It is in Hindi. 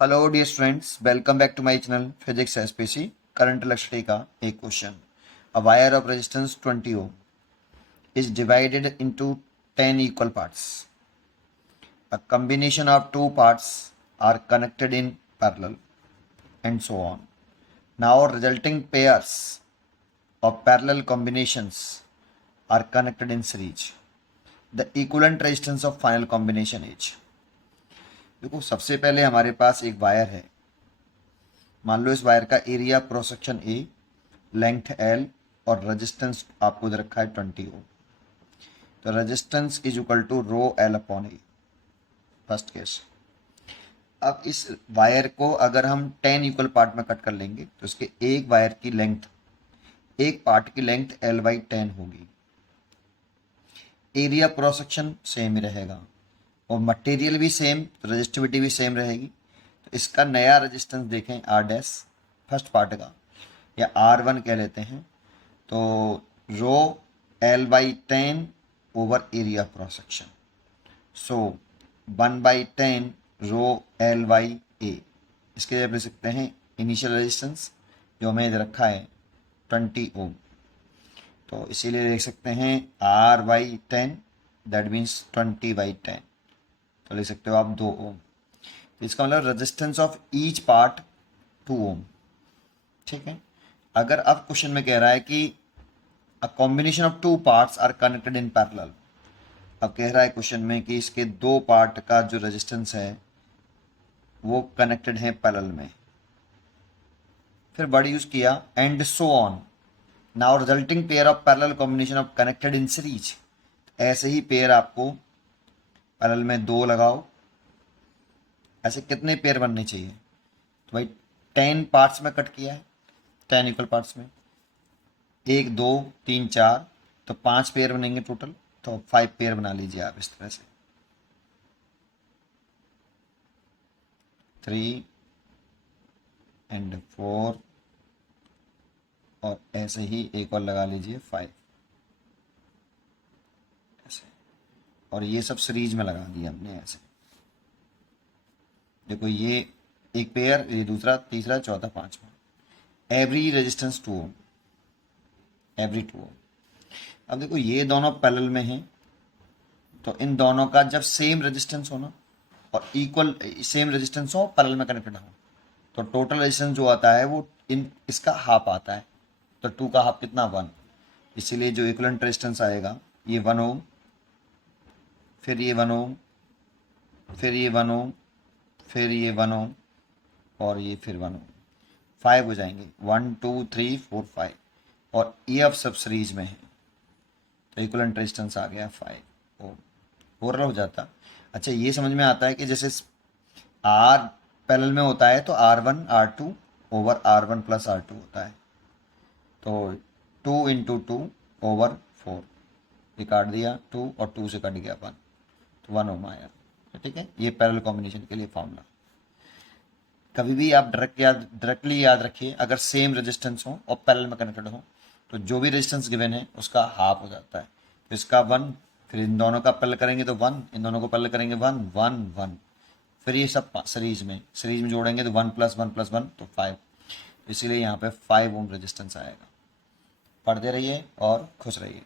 Hello dear students, welcome back to my channel physics SPC. Current electricity का एक question. A wire of resistance 20 ohm is divided into 10 equal parts. A combination of two parts are connected in parallel and so on. Now resulting pairs of parallel combinations are connected in series. The equivalent resistance of final combination is। देखो, सबसे पहले हमारे पास एक वायर है। मान लो इस वायर का area cross section A, length L और रेजिस्टेंस आपको दे रखा है 20 ओम। तो resistance is equal to rho L upon A, first case. अब इस वायर को अगर हम 10 इक्वल पार्ट में कट कर लेंगे तो इसके एक वायर की लेंथ, एक पार्ट की लेंथ एल बाई 10 होगी। एरिया क्रॉस सेक्शन सेम ही रहेगा और मटेरियल भी सेम, तो रेजिस्टिविटी भी सेम रहेगी। तो इसका नया रेजिस्टेंस देखें आर डैश, फर्स्ट पार्ट का, या R1 कह लेते हैं। तो rho L by 10 over area cross section, so 1/10 rho L by A. इसके लिए लिख सकते हैं इनिशियल रेजिस्टेंस जो हमें रखा है 20 ओम, तो इसीलिए लिख सकते हैं R/10, दैट मीन्स 20/10। तो लिख सकते हो आप 2 ओम। तो इसका मतलब रेजिस्टेंस ऑफ ईच पार्ट 2 ओम। ठीक है। अगर अब क्वेश्चन में कह रहा है कि a combination of two parts are connected in parallel. अब कह रहा है क्वेश्चन में कि इसके दो पार्ट का जो रेजिस्टेंस है वो कनेक्टेड है पैरेलल में। फिर वर्ड यूज किया and so on. Now resulting pair of parallel combination of connected in series. ऐसे ही पेयर आपको पैरेलल में दो लगाओ। ऐसे कितने पेयर बनने चाहिए? तो भाई 10 पार्ट्स में कट किया है, 10 इक्वल पार्ट्स में, 1 2 3 4, तो 5 पेयर बनेंगे टोटल। तो 5 पेयर बना लीजिए आप इस तरह से, 3 एंड 4, और ऐसे ही एक और लगा लीजिए 5, ऐसे। और ये सब सीरीज में लगा दिया हमने ऐसे। देखो, ये एक पेयर, ये दूसरा, तीसरा, चौथा, पांचवा। एवरी रेजिस्टेंस 2 ओम, एवरी 2 ओम। अब देखो, ये दोनों पैरेलल में हैं, तो इन दोनों का जब सेम रेजिस्टेंस होना और इक्वल सेम रेजिस्टेंस हो, पैरेलल में कनेक्टेड हो, तो टोटल रेजिस्टेंस जो आता है वो इन इसका हाफ आता है। तो 2 का हाफ कितना? 1। इसीलिए जो इक्विवेलेंट रेजिस्टेंस आएगा, ये 1 ओम, फिर ये 1 ओम, फिर ये 1 ओम, फिर ये 1 ओम, और ये फिर 1 ओम। 5 हो जाएंगे, 1 2 3 4 5, और ये अब सब सीरीज में है, तो इक्विवेलेंट रेजिस्टेंस आ गया 5 ओम। ओवरऑल हो जाता। अच्छा, ये समझ में आता है कि जैसे आर पैरेलल में होता है तो R1 R2 over R1 plus R2 होता है। तो 2 इंटू 2 ओवर 4, ये काट दिया 2 और 2 से कट गया 1, तो 1 ओम आया। ठीक है, ये पैरेलल कॉम्बिनेशन के लिए फॉर्मूला। कभी भी आप डायरेक्टली याद रखिए, अगर सेम रेजिस्टेंस हो और पैरेलल में कनेक्टेड हो तो जो भी रेजिस्टेंस गिवन है उसका हाफ हो जाता है। तो इसका 1, फिर इन दोनों का पैरेलल करेंगे तो 1, इन दोनों को पैरेलल करेंगे 1 1 1, फिर ये सब सीरीज में जोड़ेंगे तो 1 + 1 + 1 तो 5। इसीलिए यहाँ पे 5 ओम रेजिस्टेंस आएगा। पढ़ते रहिए और खुश रहिए।